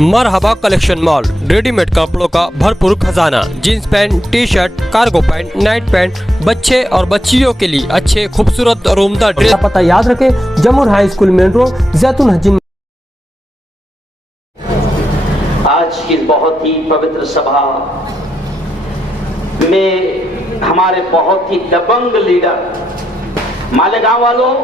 मरहबा collection mall, readymade कपड़ों का भरपूर खजाना। Jeans pant, T shirt, cargo pant, night pant, बच्चे और बच्चियों के लिए अच्छे खूबसूरत और उम्दा ड्रेस। पता याद रखे, जमुर हाई स्कूल मेन रोड, जैतून हजीम। आज की बहुत ही पवित्र सभा में हमारे बहुत ही दबंग लीडर मालेगांव वालों,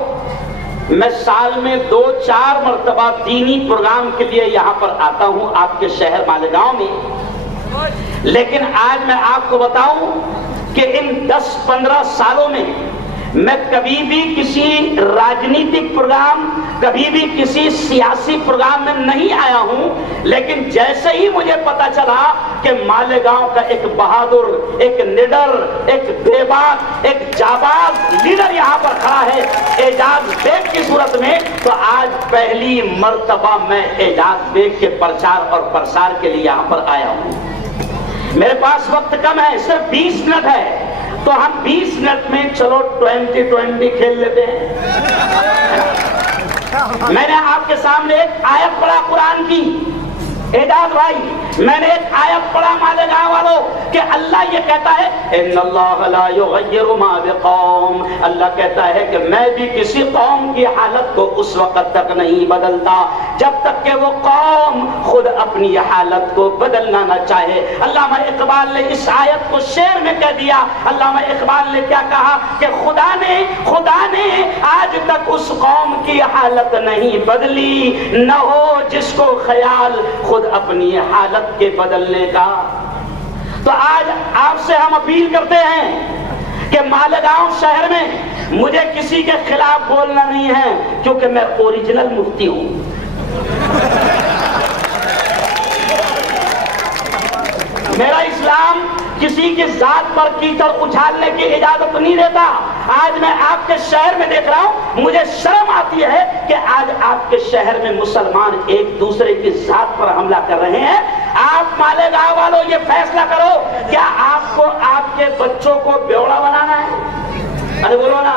मैं साल में 2-4 मरतबा दीनी प्रोग्राम के लिए यहाँ पर आता हूँ आपके शहर मालेगांव में। लेकिन आज मैं आपको बताऊं कि इन 10-15 सालों में मैं कभी भी किसी राजनीतिक प्रोग्राम, कभी भी किसी सियासी प्रोग्राम में नहीं आया हूं। लेकिन जैसे ही मुझे पता चला कि मालेगांव का एक बहादुर, एक निडर, एक बेबाक, एक जाबाज लीडर यहाँ पर खड़ा है एजाज बेग की सूरत में, तो आज पहली मर्तबा मैं एजाज बेग के प्रचार और प्रसार के लिए यहाँ पर आया हूँ। मेरे पास वक्त कम है, सिर्फ 20 मिनट है, तो हम 20 मिनट में चलो 20-20 खेल लेते हैं। मैंने आपके सामने एक आयत पढ़ा कुरान की, एजाज भाई, मैंने एक आयत पढ़ा मालेगांव वालों कि अल्लाह ये कहता है, इन्नल्लाह ला युग़य्यिरु मा बिक़ौम, अल्लाह कहता है कि मैं भी किसी कौम की हालत को उस वक्त तक नहीं बदलता जब तक कि वो कौम खुद अपनी हालत को बदलना न चाहे। अल्लामा इकबाल ने इस आयत को शेर में कह दिया। अल्लामा इकबाल ने क्या कहा कि खुदा ने आज तक उस कौम की हालत नहीं बदली, न हो जिसको ख्याल खुद अपनी हालत के बदलने का। तो आज आपसे हम अपील करते हैं कि मालेगांव शहर में मुझे किसी के खिलाफ बोलना नहीं है, क्योंकि मैं ओरिजिनल मुफ्ती हूं। मेरा इस्लाम किसी की जात पर कीचड़ उछालने की इजाजत नहीं देता। आज मैं आपके शहर में देख रहा हूं, मुझे शर्म आती है कि आज आपके शहर में मुसलमान एक दूसरे की जात पर हमला कर रहे हैं। आप मालेगांव वालों ये फैसला करो, क्या आपको आपके बच्चों को बेवड़ा बनाना है? अरे बोलो ना,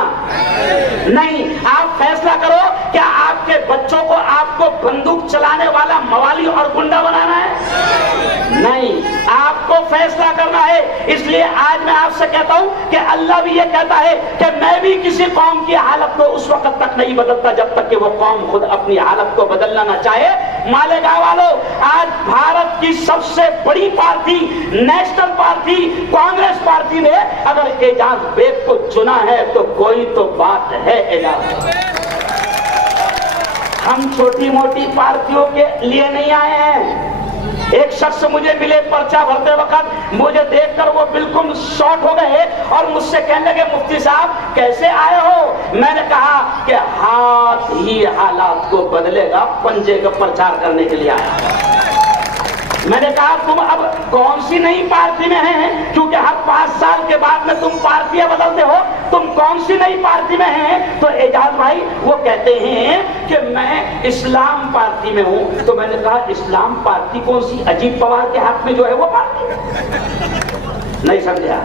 नहीं। आप फैसला करो, क्या आपके बच्चों को आपको बंदूक चलाने वाला मवाली और गुंडा बनाना है? नहीं, आपको फैसला करना है। इसलिए आज मैं आपसे कहता हूं कि अल्लाह भी ये कहता है कि मैं भी किसी कौम की हालत को उस वक्त तक नहीं बदलता जब तक कि वो कौम खुद अपनी हालत को बदलना ना चाहे। मालेगांव वालों, आज भारत की सबसे बड़ी party, national party Congress party ने अगर एजाज बेग को चुना है तो कोई तो बात है। एजाज, हम छोटी मोटी पार्टियों के लिए नहीं आए हैं। एक शख्स मुझे मिले पर्चा भरते वक्त, मुझे देखकर वो बिल्कुल शॉक हो गए और मुझसे कहने लगे, मुफ्ती साहब कैसे आए हो? मैंने कहा कि हाथ ही हालात को बदलेगा, पंजे का प्रचार करने के लिए आया। मैंने कहा तुम अब कौन सी नई पार्टी में हैं? क्योंकि हर 5 साल के बाद में तुम पार्टियां बदलते हो, तुम कौन सी नई पार्टी में हैं? तो एजाज भाई वो कहते हैं कि मैं इस्लाम पार्टी में हूं। तो मैंने कहा इस्लाम पार्टी कौन सी? अजीत पवार के हाथ में जो है वो पार्टी? नहीं समझा?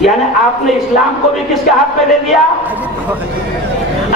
यानी आपने इस्लाम को भी किसके हाथ में दे दिया?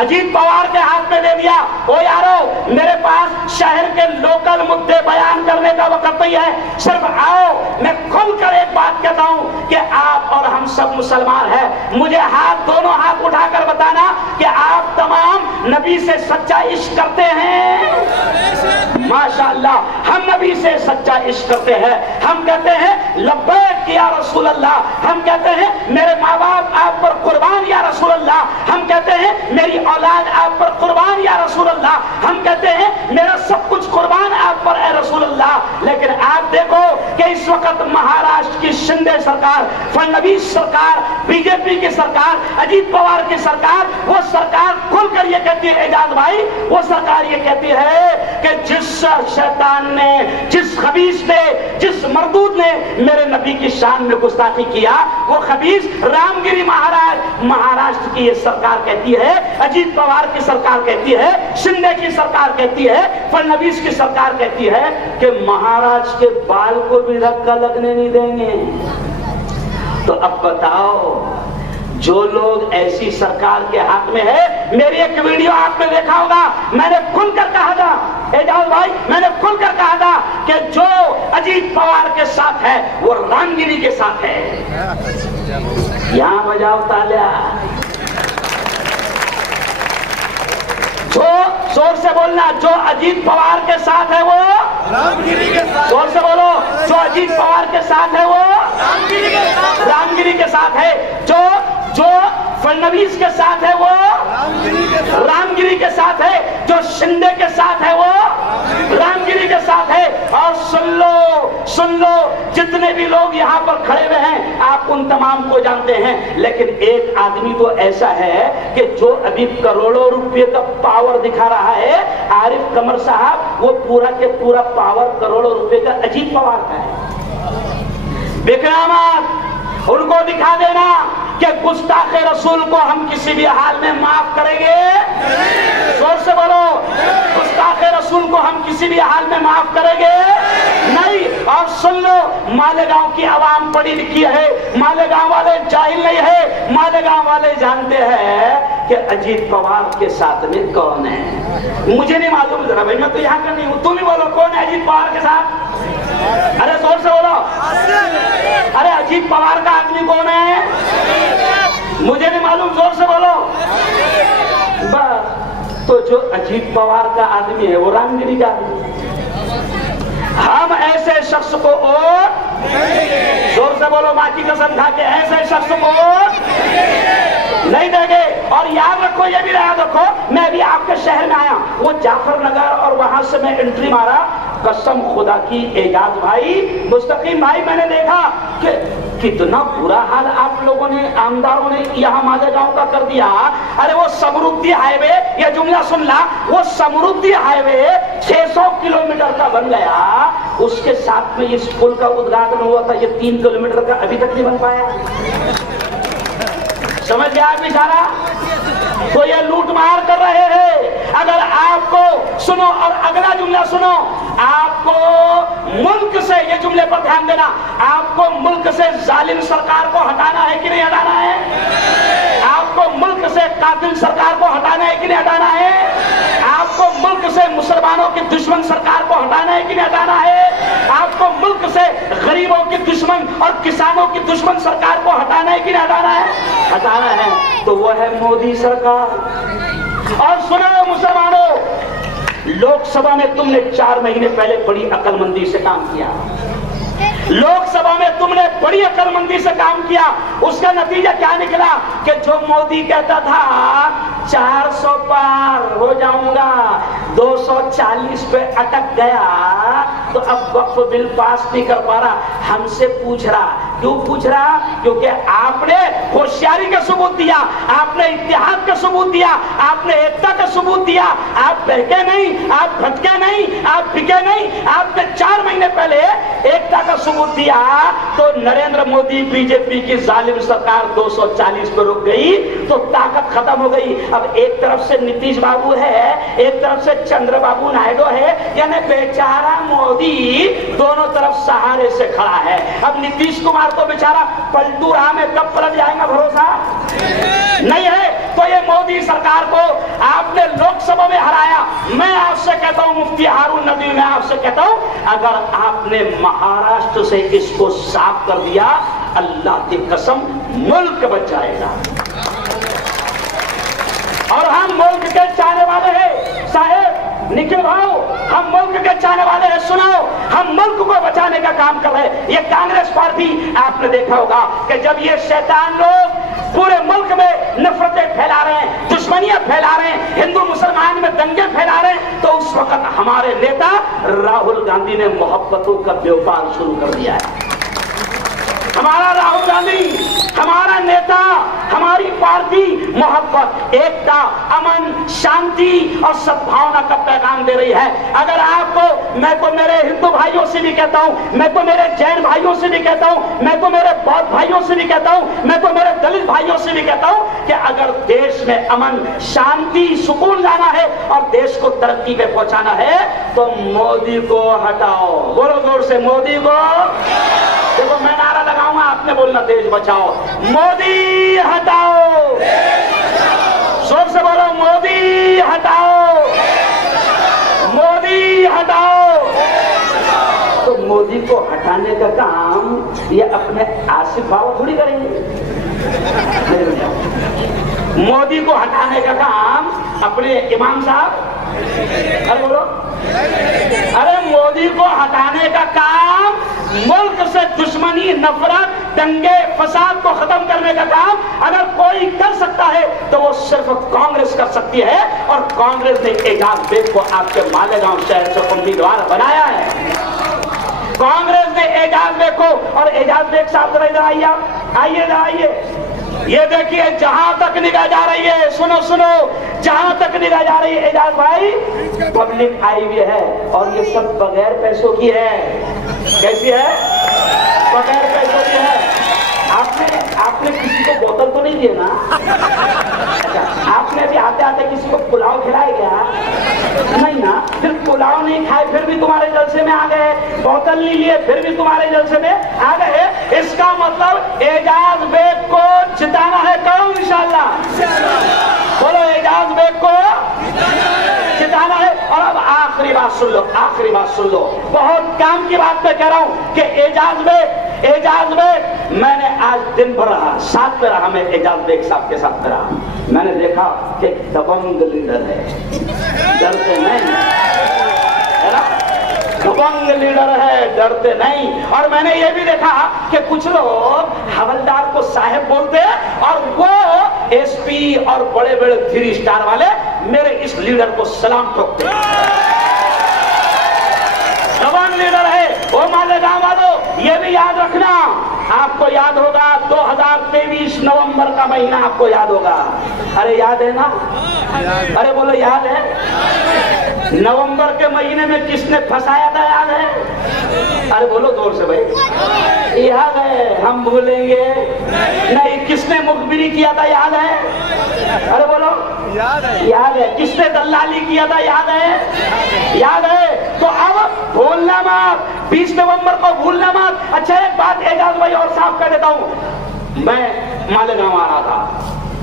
अजीत पवार के हाथ में दे दिया। ओ यारो, मेरे पास शहर के लोकल मुद्दे बयान करने का वक्त नहीं है। सिर्फ आओ, मैं खुलकर एक बात कहता हूं कि आप और हम सब मुसलमान हैं। मुझे दोनों हाथ उठाकर बताना कि आप तमाम नबी से सच्चा इश्क करते हैं। माशाअल्लाह, हम नबी से सच्चा इश्क करते हैं। हम कहते हैं लब्बैक या रसूल अल्लाह। हम कहते हैं मेरे माँ बाप आप पर कुर्बान या रसूल अल्लाह। हम कहते हैं मेरी औलाद आप पर कुर्बान या रसूल अल्लाह। हम कहते हैं मेरा सब कुछ कुर्बान आप पर है रसूल अल्लाह। लेकिन आप देखो कि इस वक्त महाराष्ट्र की शिंदे सरकार, फडणवीस सरकार, बीजेपी की सरकार, अजीत पवार की सरकार, वो सरकार खुलकर ये कहती है एजाज भाई, वो सरकार ये कहती है कि जिस शैतान ने, जिस खबीस ने, जिस मरदूद ने मेरे नबी की शान में गुस्ताखी किया, वो खबीस रामगिरी महाराष्ट्र की ये सरकार कहती है, अजीत पवार की सरकार कहती है, शिंदे की सरकार कहती है, फडणवीस की सरकार कहती है कि महाराज के बाल को भी धक्का लगने नहीं देंगे। तो अब बताओ, जो लोग ऐसी सरकार के हाथ में है, मेरी एक वीडियो आपने देखा होगा, मैंने खुलकर कहा था एजाज भाई, मैंने खुलकर कहा साथ है, वो रामगिरी के साथ है। यहां बजाओ तालिया, जो जोर से बोलना, जो अजीत पवार के साथ है वो रामगिरी के साथ, जोर से बोलो, जो अजीत पवार के साथ है वो रामगिरी के साथ, रामगिरी के साथ है। जो फडणवीस के साथ है वो रामगिरी के साथ है। जो शिंदे के साथ है वो रामगिरी के साथ है। और सुन लो, जितने भी लोग यहाँ पर खड़े हुए हैं, आप उन तमाम को जानते हैं, लेकिन एक आदमी तो ऐसा है कि जो अभी करोड़ों रुपए का पावर दिखा रहा है, आरिफ कमर साहब, वो पूरा के पूरा पावर करोड़ों रुपए का अजीत पवार का है। विक्रमात उनको दिखा देना कि गुस्ताखे रसूल को हम किसी भी हाल में माफ करेंगे। जोर से बोलो, गुस्ताखे रसूल को हम किसी भी हाल में माफ करेंगे नहीं। और सुन लो, मालेगांव की आवाम पढ़ी लिखी है, मालेगांव वाले जाहिल नहीं है, मालेगांव वाले जानते हैं कि अजीत पवार के साथ में कौन है। मुझे नहीं मालूम, जरा भाई मैं तो यहाँ का नहीं हूँ, तुम ही बोलो कौन है अजीत पवार के साथ। अरे जोर से बोलो, अरे अजीत पवार का आदमी कौन है, मुझे नहीं मालूम, जोर से बोलो। बस, तो जो अजीत पवार का आदमी है वो रामगिरी का आदमी। हम ऐसे शख्स को और जोर से बोलो, माँ की कसम खा के, ऐसे शख्स को नहीं देंगे। और याद रखो, ये भी याद रखो, मैं भी आपके शहर में आया, वो जाफर नगर, और वहां से मैं एंट्री मारा, कसम खुदा की, एजाज भाई, मुस्तकीम भाई, मैंने देखा कि कितना बुरा हाल आप लोगों ने, आमदारों ने यहाँ मालेगांव का कर दिया। अरे वो समृद्धि हाईवे, ये जुमला सुन ला, वो समृद्धि हाईवे 600 किलोमीटर का बन गया, उसके साथ में इस पुल का उद्घाटन हुआ था, ये 3 किलोमीटर का अभी तक नहीं बन पाया। समझ गया बेचारा, तो ये लूट मार कर रहे हैं। अगर आपको सुनो, और अगला जुमला सुनो, आपको मुल्क से, ये जुमले पर ध्यान देना, आपको मुल्क से जालिम सरकार को हटाना है कि नहीं हटाना है? आपको मुल्क से कातिल सरकार को हटाना है कि नहीं हटाना है? आपको मुल्क से मुसलमानों की दुश्मन सरकार को हटाना है कि नहीं हटाना है? आपको मुल्क से गरीबों की दुश्मन और किसानों की दुश्मन सरकार को हटाना है कि नहीं हटाना है? हटाना है, तो वो है मोदी सरकार। और सुनो मुसलमानों, लोकसभा में तुमने 4 महीने पहले बड़ी अक्लमंदी से काम किया, लोकसभा में तुमने बड़ी अक्लमंदी से काम किया। उसका नतीजा क्या निकला कि जो मोदी कहता था 400 पार हो जाऊंगा, 240 पे अटक गया, तो अब वक्फ बिल पास नहीं कर पा रहा, हमसे पूछ रहा। क्यों पूछ रहा? क्योंकि आपने होशियारी का सबूत दिया, आपने इत्तेहाद का सबूत दिया, आपने एकता का सबूत दिया। आप बहके नहीं, आप भटके नहीं, आप बिके नहीं, आपने 4 महीने पहले एकता का सबूत दिया, तो नरेंद्र मोदी, बीजेपी की जालिम सरकार 240 पे रुक गई, तो ताकत खत्म हो गई। अब एक तरफ से नीतीश बाबू है, एक तरफ से चंद्रबाबू नायडू है, यानी बेचारा मोदी दोनों तरफ सहारे से खड़ा है। अब नीतीश कुमार तो बेचारा पलटू रहा में, कब पलट जाएगा भरोसा नहीं है। तो ये मोदी सरकार को आपने लोकसभा में हराया। मैं आपसे कहता हूं, मुफ्ती हारून नदवी, मैं आपसे कहता हूं, अगर आपने महाराष्ट्र से इसको साफ कर दिया, अल्लाह की कसम मुल्क बच जाएगा। और हम मुल्क के चाहने वाले हैं साहेब, निखिल भाव, हम मुल्क के चाहने वाले हैं। सुनाओ, हम मुल्क को बचाने का काम कर रहे हैं। ये कांग्रेस पार्टी, आपने देखा होगा कि जब ये शैतान लोग पूरे मुल्क में नफरतें फैला रहे हैं, दुश्मनियां फैला रहे हैं, हिंदू मुसलमान में दंगे फैला रहे हैं, तो उस वक्त हमारे नेता राहुल गांधी ने मोहब्बतों का व्यापार शुरू कर दिया है। हमारा राहुल गांधी, हमारा नेता, हमारी पार्टी मोहब्बत, एकता, अमन, शांति और सद्भावना का पैगाम दे रही है। अगर आपको, मैं तो मेरे हिंदू भाइयों से भी कहता हूं, मैं तो मेरे जैन भाइयों से भी कहता हूं, मैं तो मेरे बौद्ध भाइयों से भी कहता हूं, मैं तो मेरे दलित भाइयों से भी कहता हूं कि अगर देश में अमन, शांति, सुकून लाना है और देश को तरक्की पे पहुंचाना है, तो मोदी को हटाओ। बोलो जोर से, मोदी को। देखो मैं नारा लगाऊंगा, आपने बोलना देश बचाओ। मोदी हटाओ, जोर से बोलो, मोदी हटाओ, मोदी हटाओ। तो मोदी को हटाने का काम ये अपने आसिफ बाबा थोड़ी करेंगे। मोदी को हटाने का काम अपने इमाम साहब, अरे बोलो, अरे मोदी को हटाने का काम, मुल्क से दुश्मनी, नफरत, दंगे, फसाद को खत्म करने का काम अगर कोई कर सकता है तो वो सिर्फ कांग्रेस कर सकती है। और कांग्रेस ने एजाज बेग को आपके मालेगांव शहर से उम्मीदवार बनाया है। कांग्रेस ने एजाज बेग को, और एजाज बेग साहब जरा इधर आइए, आइए आइए, ये देखिए जहां तक निगाह जा रही है, सुनो सुनो, जहां तक निगाह जा रही है एजाज भाई, पब्लिक आई हुई है और ये सब बगैर पैसों की है। कैसी है? बगैर पैसों की है। आपने किसी को बोतल तो नहीं दिए ना? अच्छा, आपने भी आते आते किसी को पुलाव खिलाया क्या? नहीं ना। फिर पुलाव नहीं खाए फिर भी तुम्हारे जलसे में आ गए, बोतल नहीं लिए फिर भी तुम्हारे जलसे में आ गए। इसका मतलब एजाज बेग को जिताना है। कौन? इंशाल्लाह। बोलो, एजाज बेग को जिताना है। और अब आखिरी बात सुन लो, आखिरी बात सुन लो, बहुत काम की बात मैं कह रहा हूं कि एजाज बेग, मैंने आज दिन भर रहा, साथ में रहा, मैं एजाज बेग साहब के साथ में रहा। मैंने देखा कि दबंग लीडर है, डरते नहीं है ना, दबंग लीडर है, डरते नहीं। और मैंने ये भी देखा कि कुछ लोग हवलदार को साहेब बोलते हैं और वो एसपी और बड़े बड़े 3 स्टार वाले मेरे इस लीडर को सलाम ठोकते हैं। दबंग लीडर है वो। मालेगांव वालों, ये भी याद रखना, आपको याद होगा 2023 नवंबर का महीना आपको याद होगा। अरे याद है ना? अरे बोलो, याद है? नवंबर के महीने में किसने फंसाया था, याद है? अरे बोलो जोर से भाई। याद है? हम भूलेंगे नहीं। किसने मुखबिरी किया था, याद है? अरे बोलो, याद है? याद है? किसने दलाली किया था, याद है? याद है? तो अब भूलना मत, 20 नवंबर को भूलना मत। अच्छा, एक बात एजाज भाई और साफ कर देता हूं, मैं मालेगांव आ रहा था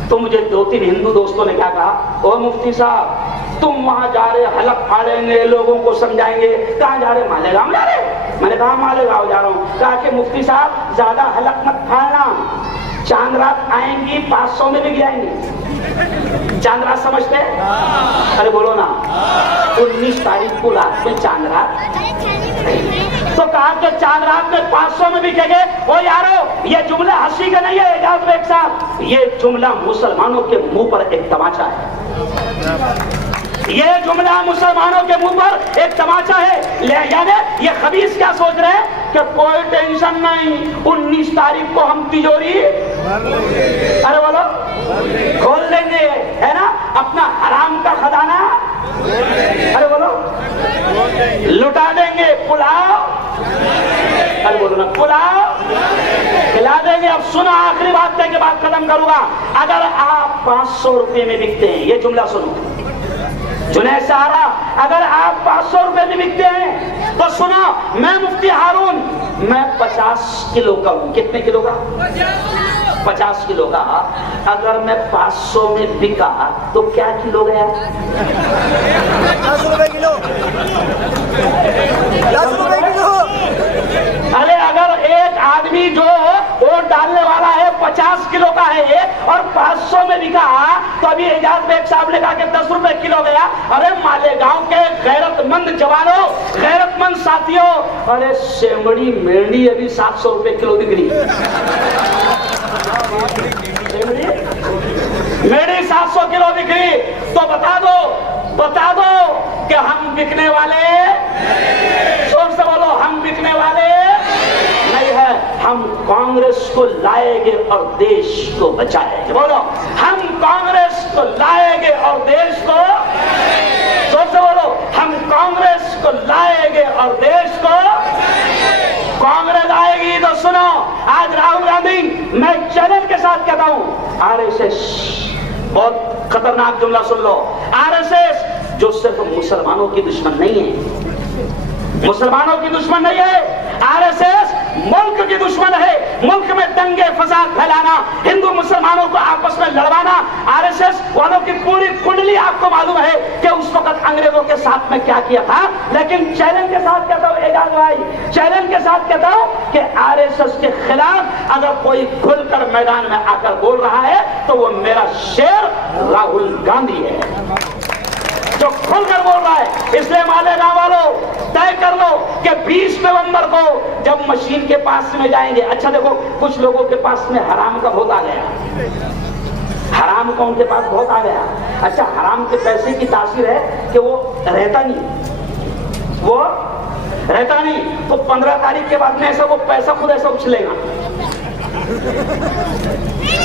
तो मुझे 2-3 हिंदू दोस्तों ने क्या कहा, ओ मुफ्ती साहब तुम वहां जा रहे, हलक फाड़ेंगे, लोगों को समझाएंगे। कहां जा रहे? मालेगांव जा रहे। मैंने कहा मालेगांव जा रहा हूं। कहा कि मुफ्ती साहब ज्यादा हलक मत फाड़ना, चांद रात आएंगी 500 में भी गिराएंगी। चांद रात समझते हैं? अरे बोलो ना। 19 तारीख को रात में चांद रात, तो कहा कि चांद रात में 500 में भी कहेंगे। ओ यारो, ये जुमला हंसी का नहीं है एजाज बेग साहब, ये जुमला मुसलमानों के मुंह पर एक तमाचा है। ये जुमला मुसलमानों के मुंह पर एक तमाचा है। यानी ये खबीस क्या सोच रहे हैं कि कोई टेंशन नहीं, 19 तारीख को हम तिजोरी, अरे बोलो, खोल देंगे, है ना, अपना हराम का खजाना, अरे बोलो, लुटा देंगे। पुलाव, अरे बोलो ना, पुलाव खिला देंगे। अब सुनो, आखिरी बात के बाद खत्म करूंगा। अगर आप 500 रुपए में बिकते हैं, ये जुमला सुनो जुनैद सारा, अगर आप 500 रुपए में बिकते हैं तो सुनो, मैं मुफ्ती हारून, मैं 50 किलो का हूं। कितने किलो का? 50 किलो का। अगर मैं 500 में बिका तो क्या किलो गया? 10 रुपए किलो। 10 रुपए किलो। अरे अगर एक आदमी जो वोट डालने वाला है 50 किलो का है और 500 में बिका, तो अभी एजाज बेग साहब ने कहा कि 10 रुपए किलो गया। अरे मालेगांव के गैरतमंद जवानों, गैरतमंद साथियों, अरे सेमड़ी मेंढी अभी 700 रुपए किलो बिक रही। मेरी 700 किलो बिक रही। तो बता दो कि हम बिकने वाले, जोर से बोलो, हम बिकने वाले नहीं है। हम कांग्रेस को लाएंगे और देश को बचाएंगे। बोलो, हम कांग्रेस को लाएंगे और देश को, जोर से बोलो, हम कांग्रेस को लाएंगे और देश को, कांग्रेस आएगी तो सुनो, आज राहुल गांधी, मैं चैलेंज के साथ कहता हूं, आरएसएस, बहुत खतरनाक जुमला सुन लो, आरएसएस जो सिर्फ मुसलमानों की दुश्मन नहीं है, मुसलमानों की दुश्मन नहीं है, आरएसएस मुल्क की दुश्मन है। मुल्क में दंगे फसाद फैलाना, हिंदू मुसलमानों को आपस में लड़वाना, आरएसएस वालों की पूरी कुंडली आपको मालूम है कि उस वक्त अंग्रेजों के साथ में क्या किया था। लेकिन चैलेंज के साथ कहता हूं एजाज भाई, चैलेंज के साथ कहता हूं कि आरएसएस के खिलाफ अगर कोई खुलकर मैदान में आकर बोल रहा है तो वो मेरा शेर राहुल गांधी है, जो खुलकर बोल रहा है। इसलिए मालेगांव वालों, तय कर लो कि 20 नवंबर को जब मशीन के पास में जाएंगे। अच्छा देखो, कुछ लोगों के पास में हराम का भोग आ गया, हराम का उनके पास बहुत आ गया। अच्छा, हराम के पैसे की तासीर है कि वो रहता नहीं, वो रहता नहीं, तो 15 तारीख के बाद में ऐसा वो पैसा खुद ऐसा उछलेगा।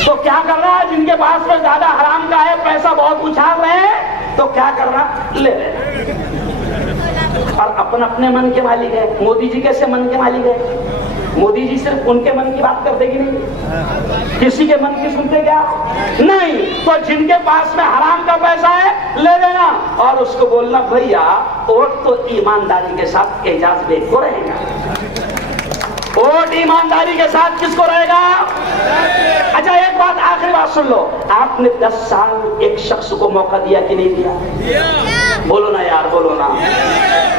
तो क्या कर रहा है, जिनके पास में ज्यादा हराम का है, पैसा बहुत उछाल रहे हैं, तो क्या कर रहा, ले रहे और अपने मन के मालिक है। मोदी जी कैसे मन के मालिक है? मोदी जी सिर्फ उनके मन की बात करते कि नहीं, किसी के मन की सुनते क्या? नहीं। तो जिनके पास में हराम का पैसा है, ले लेना और उसको बोलना, भैया वोट तो ईमानदारी के साथ एजाज बेग को रहेगा। वोट ईमानदारी के साथ किसको रहेगा? अच्छा, एक बात, आखिरी बात सुन लो, आपने 10 साल एक शख्स को मौका दिया कि नहीं दिया? बोलो ना यार, बोलो ना।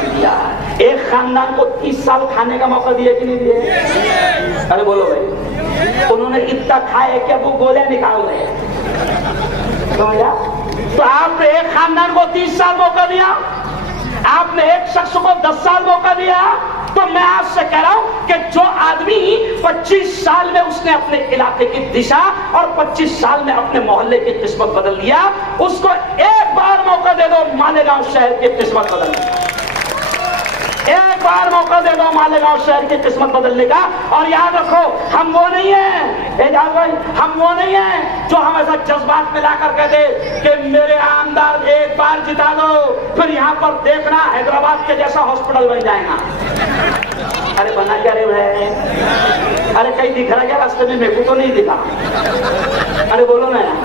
दिया। एक खानदान को 30 साल खाने का मौका दिया कि नहीं दिया? अरे बोलो भाई, उन्होंने इतना खाया कि अब वो गोलियां निकाल रहे हैं। तो आपने एक खानदान को 30 साल मौका दिया, आपने एक शख्स को 10 साल मौका दिया। तो मैं आपसे कह रहा हूं कि जो आदमी 25 साल में उसने अपने इलाके की दिशा और 25 साल में अपने मोहल्ले की किस्मत बदल दिया, उसको एक बार मौका दे दो मालेगांव शहर की किस्मत बदलने का। एक बार मौका दे दो मालेगांव शहर की किस्मत बदलने का। और याद रखो, हम वो नहीं है एजाज भाई, हम वो नहीं है जो हमेशा जज्बात में लाकर कहते कि मेरे आमदार एक बार जिता दो, फिर यहाँ पर देखना हैदराबाद के जैसा हॉस्पिटल बन जाएगा। अरे बना क्या रे है? अरे कहीं दिख रहा क्या रास्ते में? मेरे को तो नहीं दिखा। अरे बोलो ना यार,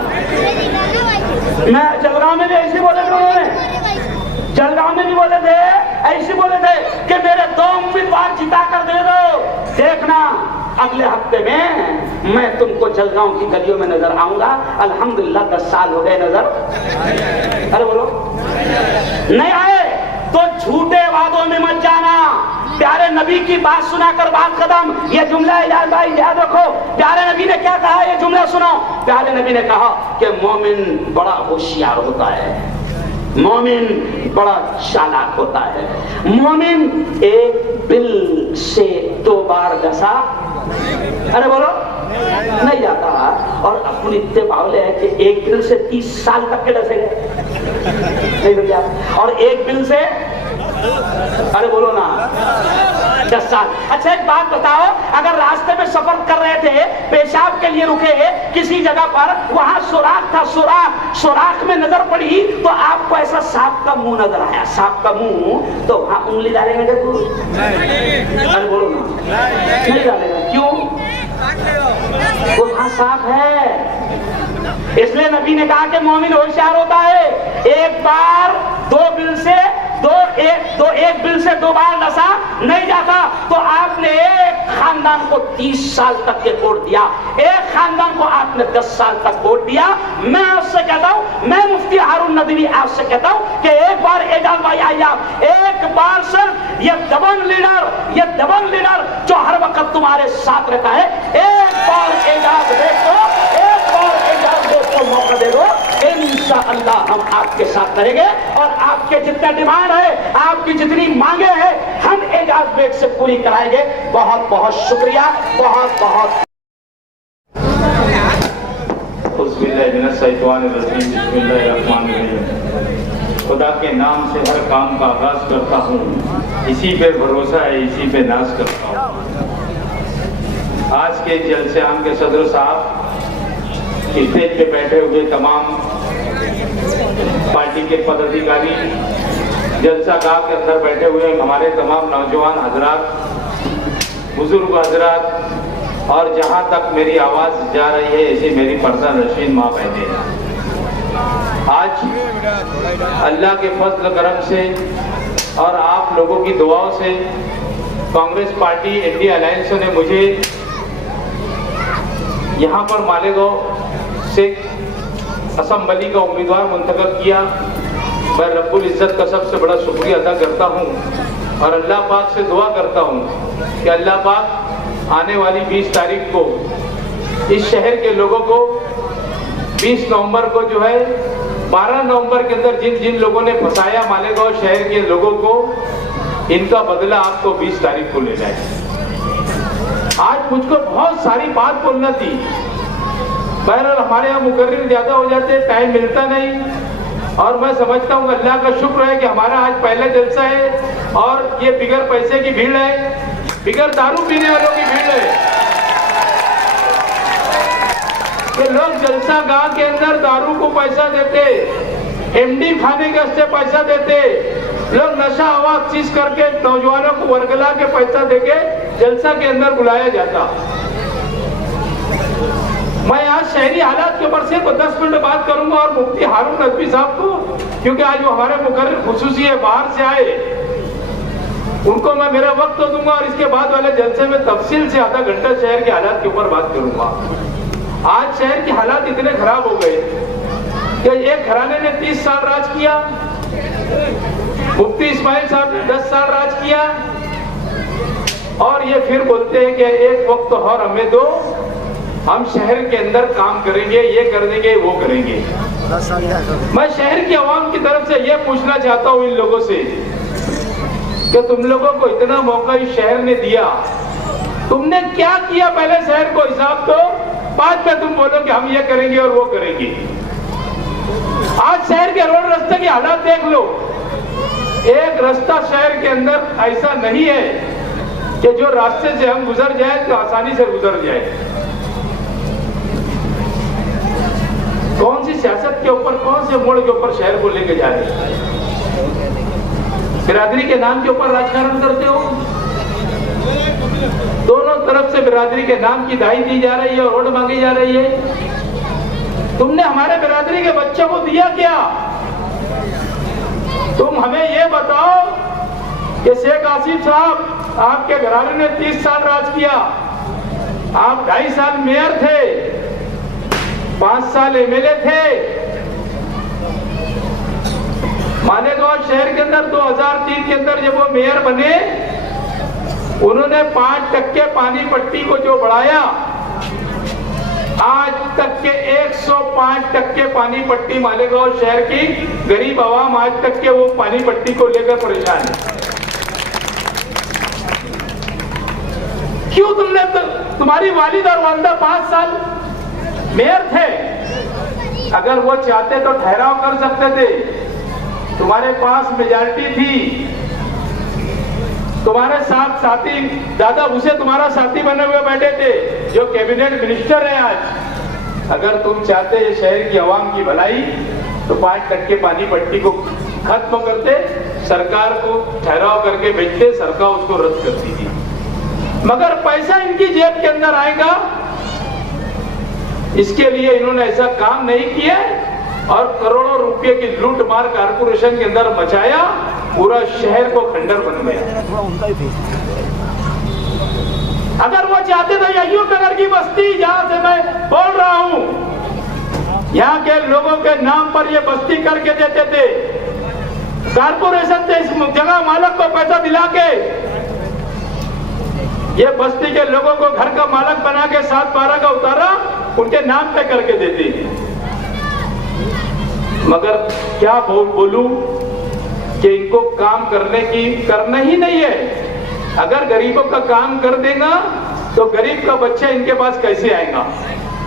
मैं जलगांव में भी ऐसे बोले थे, उन्होंने जलगांव में भी बोले थे, ऐसे बोले थे कि मेरे 2 उम्मीदवार जिता कर दे दो, देखना अगले हफ्ते में मैं तुमको जलगांव की गलियों में नजर आऊंगा। अल्हम्दुलिल्लाह 10 साल हो गए नजर। अरे बोलो, नहीं आए तो झूठे वादों में मत जाना। प्यारे नबी की बात सुनाकर बात खत्म। ये जुमला याद भाई याद रखो, प्यारे नबी ने क्या कहा, ये जुमला सुनो। प्यारे नबी ने कहा कि मोमिन बड़ा होशियार होता है, मोमिन बड़ा चालाक होता है। मोमिन एक बिल से 2 बार डसा, अरे बोलो, नहीं जाता। और अपने इतने बावले है कि एक बिल से 30 साल तक के डसेंगे, नहीं तो क्या? और एक बिल से, अरे बोलो ना, 10 साल। अच्छा एक बात बताओ, अगर रास्ते में सफर कर रहे थे, पेशाब के लिए रुके किसी जगह पर, वहां सुराख था, सुराख में नजर पड़ी तो आपको ऐसा सांप का मुंह नजर आया, सांप का मुंह, तो वहां उंगली डालेंगे क्या तू? अरे बोलो ना, नहीं डालेगा। क्यों? वो वहां सांप है। इसलिए नबी ने कहा कि मोमिन होशियार होता है। एक बार 2 बिल से एक बिल से 2 बार नशा नहीं जाता। तो आपने एक खानदान को 30 साल तक के वोट दिया, एक खानदान को आपने 10 साल तक वोट दिया। मैं आपसे कहता हूं, मैं मुफ्ती हारून नदवी आपसे कहता हूं कि एक बार एजाज भाई आइए, एक बार सिर्फ ये दबंग लीडर जो हर वक्त तुम्हारे साथ रहता है, एक बार एजाज देखो, एक बार एजाज देखो, मौका दे दो, इंशाअल्लाह हम आपके साथ रहेंगे। और आपके जितना डिमांड है, आपकी जितनी मांगे हैं, हम एजाज बेग से पूरी कराएंगे। बहुत बहुत शुक्रिया, बहुत बहुत। खुदा के नाम से हर काम का आगाज करता हूँ, इसी पे भरोसा है, इसी पे नाज करता हूँ। आज के जलसे आम के सदर साहब, स्टेज पे बैठे हुए तमाम पार्टी के पदाधिकारी, जलसा गाह के अंदर बैठे हुए हमारे तमाम नौजवान हजरात, बुजुर्ग हजरात, और जहां तक मेरी आवाज जा रही है ऐसी मेरी पर्दा नशीन माँ बहनें, आज अल्लाह के फजल करम से और आप लोगों की दुआओं से कांग्रेस पार्टी इंडिया अलायंस ने मुझे यहाँ पर मालेगांव से असम्बली का उम्मीदवार मुंतखब किया। मैं रब्बुल इज्जत का सबसे बड़ा शुक्रिया अदा करता हूँ और अल्लाह पाक से दुआ करता हूँ कि अल्लाह पाक आने वाली 20 तारीख को इस शहर के लोगों को 20 नवंबर को जो है 12 नवंबर के अंदर जिन जिन लोगों ने फंसाया मालेगांव शहर के लोगों को, इनका बदला आपको 20 तारीख को लेना है। आज मुझको बहुत सारी बात बोलना थी, बहरहाल हमारे यहाँ मुकर्रिर ज्यादा हो जाते, टाइम मिलता नहीं। और मैं समझता हूँ अल्लाह का शुक्र है कि हमारा आज पहला जलसा है और ये बिगर पैसे की भीड़ है, बिगर दारू पीने वालों की भीड़ है। ये लोग जलसा गांव के अंदर दारू को पैसा देते, एमडी खाने के वास्ते पैसा देते, लोग नशा हवा चीज करके नौजवानों को वर्गला के पैसा देके जलसा के अंदर बुलाया जाता। मैं आज शहरी हालात के ऊपर सिर्फ 10 मिनट बात करूंगा और मुफ्ती हारून नदवी साहब को, क्योंकि आज वो हमारे मुकर्रिर खुसूसी है, बाहर से आए, उनको मैं मेरा वक्त तो दूंगा और इसके बाद वाले जलसे में तफसील से आधा घंटा शहर के हालात के ऊपर बात करूंगा। आज शहर के हालात इतने खराब हो गए कि एक घराने ने 30 साल राज किया, मुफ्ती इस्माइल साहब ने 10 साल राज किया और ये फिर बोलते हैं कि एक वक्त और हमें दो, हम शहर के अंदर काम करेंगे, ये कर देंगे, वो करेंगे। मैं शहर की आवाम की तरफ से ये पूछना चाहता हूँ इन लोगों से कि तुम लोगों को इतना मौका इस शहर ने दिया, तुमने क्या किया पहले शहर को हिसाब दो, बाद में तुम बोलो कि हम ये करेंगे और वो करेंगे। आज शहर के रोड रास्ते की हालात देख लो, एक रास्ता शहर के अंदर ऐसा नहीं है कि जो रास्ते से हम गुजर जाए तो आसानी से गुजर जाए। कौन सी सियासत के ऊपर, कौन से मोड़ के ऊपर शहर को लेके जा रहे हैं? बिरादरी के नाम के ऊपर राजकारण करते हो, दोनों तरफ से बिरादरी के नाम की दाई दी जा रही है और वोट मांगी जा रही है। तुमने हमारे बिरादरी के बच्चों को दिया क्या? तुम हमें ये बताओ कि शेख आसिफ साहब आपके घराने ने 30 साल राज किया, आप 2.5 साल मेयर थे, 5 साल एमएलए थे। मालेगांव शहर के अंदर 2003 के अंदर जब वो मेयर बने, उन्होंने 5% पानी पट्टी को जो बढ़ाया, आज तक के 105% पानी पट्टी मालेगांव शहर की गरीब आवाम आज तक के वो पानी पट्टी को लेकर परेशान है। क्यों? तुमने तुम्हारी वालिद और वालिदा 5 साल मेयर थे, अगर वो चाहते तो ठहराव कर सकते थे, तुम्हारे पास मेजॉरिटी थी, तुम्हारे साथ साथी दादा भूसे तुम्हारा साथी बने हुए बैठे थे जो कैबिनेट मिनिस्टर है आज। अगर तुम चाहते ये शहर की आवाम की भलाई तो 5% पानी पट्टी को खत्म करते, सरकार को ठहराव करके भेजते, सरकार उसको रद्द करती थी। मगर पैसा इनकी जेब के अंदर आएगा, इसके लिए इन्होंने ऐसा काम नहीं किया और करोड़ों रुपए की लूट मार कारपोरेशन के अंदर मचाया, पूरा शहर को खंडर बन गया। अगर वो चाहते तो अय्यूब नगर की बस्ती जहां से मैं बोल रहा हूं, यहाँ के लोगों के नाम पर ये बस्ती करके देते थे, कारपोरेशन से इस जगह मालक को पैसा दिला के ये बस्ती के लोगों को घर का मालक बना के 7/12 का उतारा उनके नाम पे करके देते। मगर क्या बोलूं कि इनको काम करना ही नहीं है। अगर गरीबों का काम कर देगा तो गरीब का बच्चा इनके पास कैसे आएगा?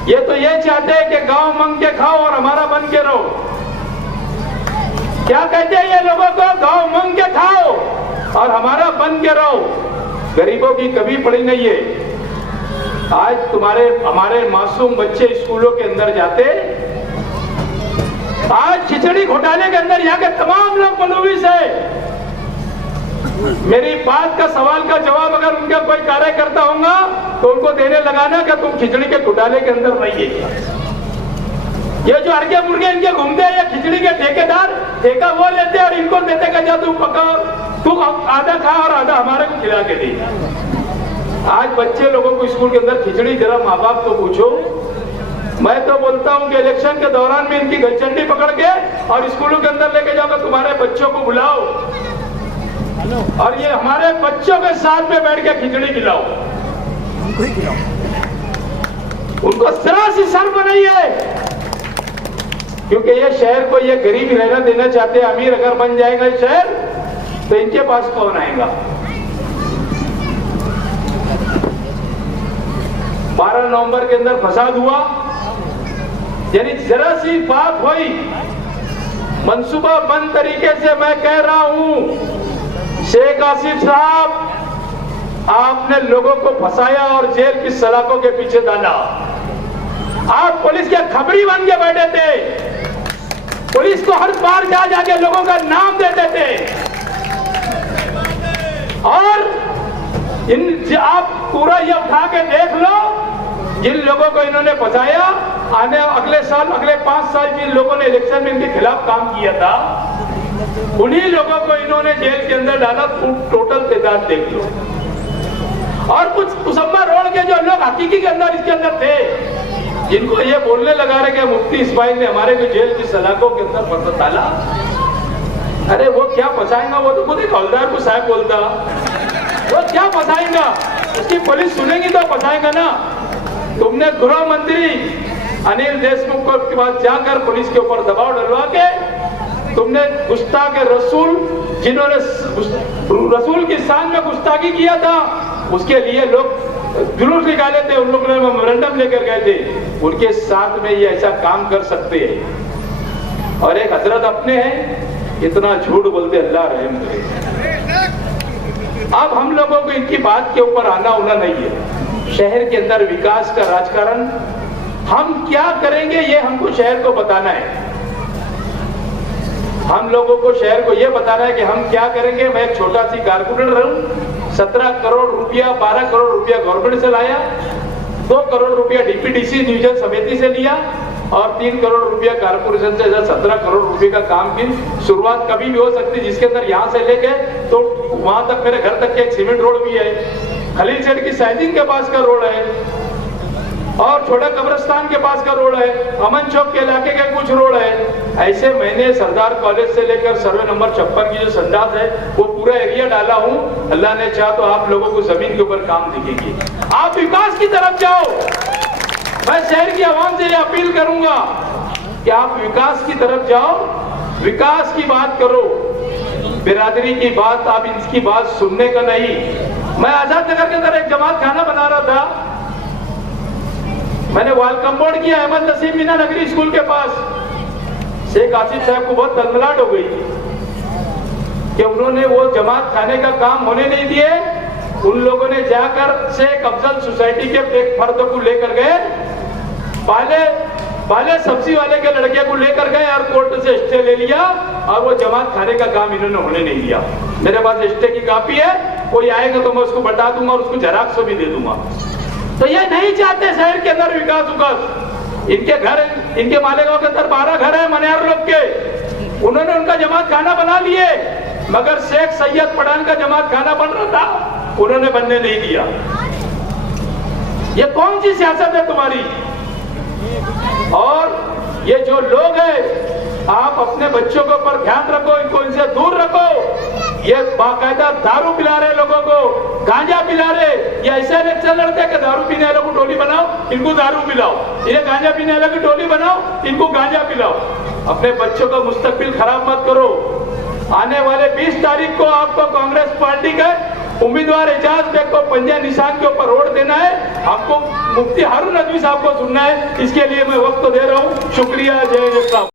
ये तो ये चाहते हैं कि गांव मांग के खाओ और हमारा बन के रहो। क्या कहते हैं ये लोगों को? गांव मांग के खाओ और हमारा बन के रहो। गरीबों की कभी पड़ी नहीं है। आज हमारे मासूम बच्चे स्कूलों के अंदर जाते, आज खिचड़ी घोटाले के अंदर यहाँ के तमाम लोग मुलविस है। मेरी बात का सवाल का जवाब अगर उनका कोई कार्यकर्ता होगा तो उनको देने लगाना कि तुम खिचड़ी के घोटाले के अंदर नहीं है। ये जो अर्गे मुर्गे इनके घूमते हैं, ये खिचड़ी के ठेकेदार ठेका वो लेते और इनको देते का जा तू पका, तू आधा खा और आधा हमारे को खिला के दे। आज बच्चे लोगों को स्कूल के अंदर खिचड़ी, जरा माँ बाप को पूछो मैं तो बोलता हूं कि इलेक्शन के दौरान में इनकी गलचंडी पकड़ के और स्कूलों के अंदर लेके जाओगे, तुम्हारे बच्चों को बुलाओ और ये हमारे बच्चों के साथ में बैठ के खिचड़ी खिलाओ, उनको ही खिलाओ, उनको जरा सी शर्म बनाइए। क्योंकि ये शहर को ये गरीब रहना देना चाहते हैं। अमीर अगर बन जाएगा ये शहर तो इनके पास कौन आएगा। 12 नवंबर के अंदर फसाद हुआ, यानी जरा सी बात हुई, मंसूबा बंद तरीके से मैं कह रहा हूं, शेख आसिफ साहब आपने लोगों को फंसाया और जेल की सलाखों के पीछे डाला। आप पुलिस के खबरी बन के बैठे थे, पुलिस को हर बार जा जाके लोगों का नाम देते थे और आप पूरा ये उठा के देख लो, जिन लोगों को इन्होंने फंसाया, आने अगले साल अगले 5 साल जिन लोगों ने इलेक्शन में इनके खिलाफ काम किया था, उन्हीं लोगों को इन्होंने जेल के अंदर डाला। टोटल तादाद देख लो। और कुछ मुसम्मा रोड के जो लोग हकीकी के अंदर इसके अंदर थे, जिनको ये बोलने लगा रहे कि मुफ्ती इस्माइल ने हमारे को जेल की सलाखों के अंदर फंसा डाला, अरे वो क्या फंसाएगा, वो तो खुद एक हवलदार को साहब बोलता, वो क्या फंसाएगा, उसकी पुलिस सुनेगी तो फंसाएगा ना। तुमने गृह मंत्री अनिल देशमुख के पास जाकर पुलिस के ऊपर दबाव डलवा के तुमने गुस्ताख रसूल, जिन्होंने रसूल की शान में गुस्ताखी किया था, उसके लिए लोग जुलूस निकाले थे, उन लोगों ने मेमोरेंडम लेकर गए थे, उनके साथ में ये ऐसा काम कर सकते हैं। और एक हजरत अपने हैं, इतना झूठ बोलते, अल्लाह रहम करे। अब हम लोगों को इनकी बात के ऊपर आना होना नहीं है। शहर के अंदर विकास का राजकारण हम क्या करेंगे, ये हमको शहर को बताना है। हम लोगों को शहर को ये बताना है कि हम क्या करेंगे। मैं एक छोटा सी कारपोरेटर हूं, 17 करोड़ रुपया 12 करोड़ रुपया गवर्नमेंट से लाया, 2 करोड़ रुपया डीपीडीसी नियोजन समिति से लिया और 3 करोड़ रुपया कारपोरेशन से 17 करोड़ रुपए का काम की शुरुआत कभी भी हो सकती है, जिसके अंदर यहाँ से लेके तो वहां तक मेरे घर तक के एक सीमेंट रोड भी है, खलील सेठ की साइजिंग के पास का रोड है और छोटा कब्रिस्तान के पास का रोड है, अमन चौक के इलाके के कुछ रोड है। ऐसे मैंने सरदार कॉलेज से लेकर सर्वे नंबर 56 की जो संडास है वो पूरा एरिया डाला हूं। अल्लाह ने चाहा तो आप लोगों को जमीन के ऊपर काम दिखेगी। आप विकास की तरफ जाओ। मैं शहर की आवाम से ये अपील करूंगा कि आप विकास की तरफ जाओ, विकास की बात करो, बिरादरी की बात, आप इसकी बात सुनने का नहीं। मैं आजाद नगर के अंदर एक जमात खाना बना रहा था, मैंने वाल कंपाउंड किया अहमद नसीम मीना नगरी स्कूल के पास। शेख आसिफ साहब को बहुत तलमलाट हो गई कि उन्होंने वो जमात खाने का काम होने नहीं दिए। उन लोगों ने जाकर शेख अफजल सोसाइटी के एक फर्द को लेकर गए, पहले सब्जी वाले के लड़के को लेकर गए और कोर्ट से स्टे ले लिया और वो जमात खाने का काम इन्होंने होने नहीं दिया। मेरे पास स्टे की कॉपी है, कोई आएगा तो मैं उसको बता दूंगा और उसको झराक्स भी दे दूंगा। तो ये नहीं चाहते शहर के अंदर विकास उकास। इनके घर, इनके मालेगांव के अंदर 12 घर है मनियार लोग के, उन्होंने उनका जमात खाना बना लिए, मगर शेख सैयद पठान का जमात खाना बन रहा था, उन्होंने बनने नहीं दिया। ये कौन सी सियासत है तुम्हारी? और ये जो लोग हैं, आप अपने बच्चों के ऊपर ध्यान रखो, इनको इनसे दूर रखो। ये बाकायदा दारू पिला रहे लोगों को, गांजा पिला रहे। ये ऐसा इलेक्शन लड़ते हैं कि दारू पीने वालों को टोली बनाओ, इनको दारू पिलाओ, ये गांजा पीने वालों की टोली बनाओ, इनको गांजा पिलाओ। अपने बच्चों का मुस्तकबिल खराब मत करो। आने वाले 20 तारीख को आपको कांग्रेस पार्टी का उम्मीदवार एजाज बेग को पंजा निशान के ऊपर वोट देना है। आपको मुफ्ती हारून नदवी साहब को सुनना है, इसके लिए मैं वक्त दे रहा हूँ। शुक्रिया, जय जय साहब।